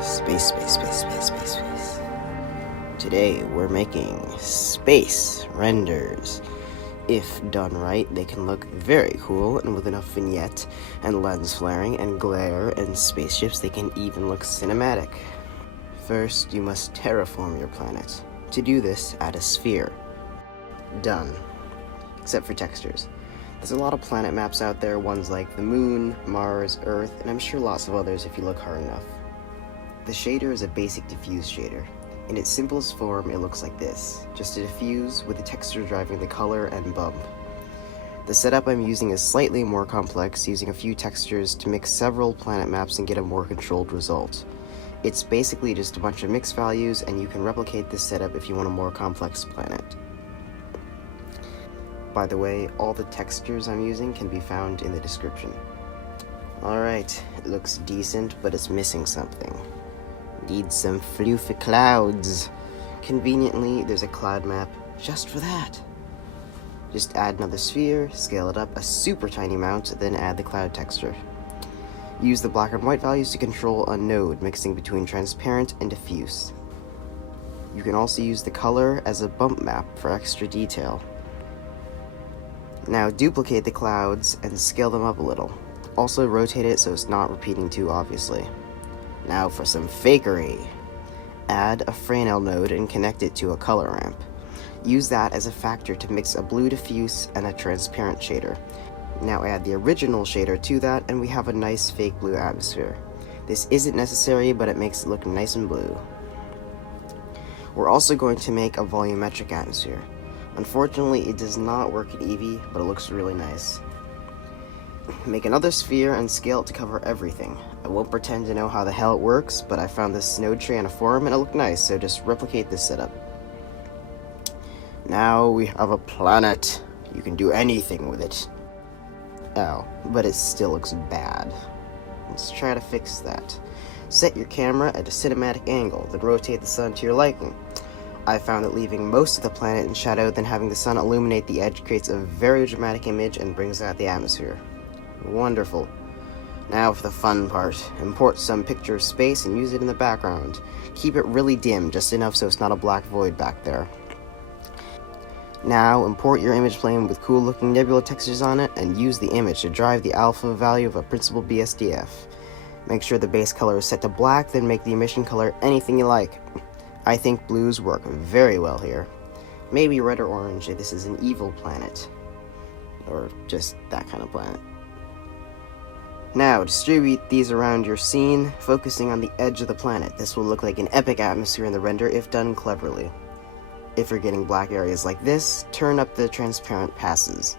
Space. Today we're making space renders. If done right, they can look very cool, and with enough vignette and lens flaring and glare and spaceships, they can even look cinematic. First, you must terraform your planet. To do this, add a sphere. Done. Except for textures. There's a lot of planet maps out there, ones like the Moon, Mars, Earth, and I'm sure lots of others if you look hard enough. The shader is a basic diffuse shader. In its simplest form, it looks like this, just a diffuse with the texture driving the color and bump. The setup I'm using is slightly more complex, using a few textures to mix several planet maps and get a more controlled result. It's basically just a bunch of mixed values, and you can replicate this setup if you want a more complex planet. By the way, all the textures I'm using can be found in the description. Alright, it looks decent, but it's missing something. Need some floofy clouds. Conveniently, there's a cloud map just for that. Just add another sphere, scale it up a super tiny amount, then add the cloud texture. Use the black and white values to control a node, mixing between transparent and diffuse. You can also use the color as a bump map for extra detail. Now duplicate the clouds and scale them up a little. Also rotate it so it's not repeating too obviously. Now for some fakery. Add a Fresnel node and connect it to a color ramp. Use that as a factor to mix a blue diffuse and a transparent shader. Now add the original shader to that and we have a nice fake blue atmosphere. This isn't necessary, but it makes it look nice and blue. We're also going to make a volumetric atmosphere. Unfortunately, it does not work in Eevee, but it looks really nice. Make another sphere and scale it to cover everything. I won't pretend to know how the hell it works, but I found this node tree on a forum and it looked nice, so just replicate this setup. Now we have a planet. You can do anything with it. Oh, but it still looks bad. Let's try to fix that. Set your camera at a cinematic angle, then rotate the sun to your liking. I found that leaving most of the planet in shadow, then having the sun illuminate the edge creates a very dramatic image and brings out the atmosphere. Wonderful. Now for the fun part. Import some picture of space and use it in the background. Keep it really dim, just enough so it's not a black void back there. Now import your image plane with cool looking nebula textures on it and use the image to drive the alpha value of a principal BSDF. Make sure the base color is set to black, then make the emission color anything you like. I think blues work very well here. Maybe red or orange if this is an evil planet. Or just that kind of planet. Now, distribute these around your scene, focusing on the edge of the planet. This will look like an epic atmosphere in the render if done cleverly. If you're getting black areas like this, turn up the transparent passes.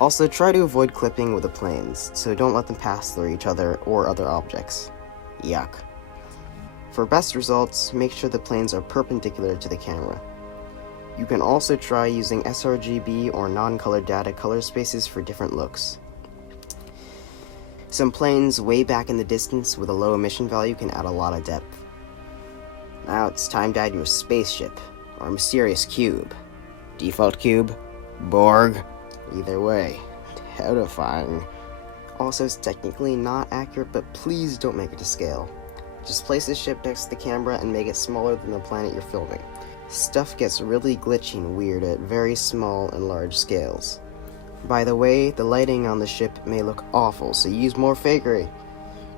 Also, try to avoid clipping with the planes, so don't let them pass through each other or other objects. Yuck. For best results, make sure the planes are perpendicular to the camera. You can also try using sRGB or non-colored data color spaces for different looks. Some planes way back in the distance with a low emission value can add a lot of depth. Now it's time to add your spaceship, or mysterious cube. Default cube, Borg, either way, terrifying. Also, it's technically not accurate, but please don't make it to scale. Just place the ship next to the camera and make it smaller than the planet you're filming. Stuff gets really glitchy and weird at very small and large scales. By the way, the lighting on the ship may look awful, so use more fakery.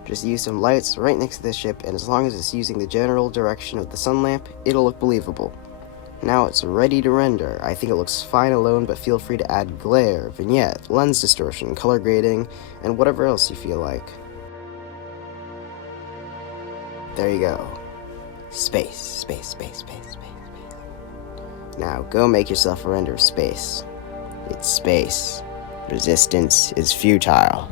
Just use some lights right next to the ship, and as long as it's using the general direction of the sun lamp, it'll look believable. Now it's ready to render. I think it looks fine alone, but feel free to add glare, vignette, lens distortion, color grading, and whatever else you feel like. There you go. Space. Now go make yourself a render of space. It's space. Resistance is futile.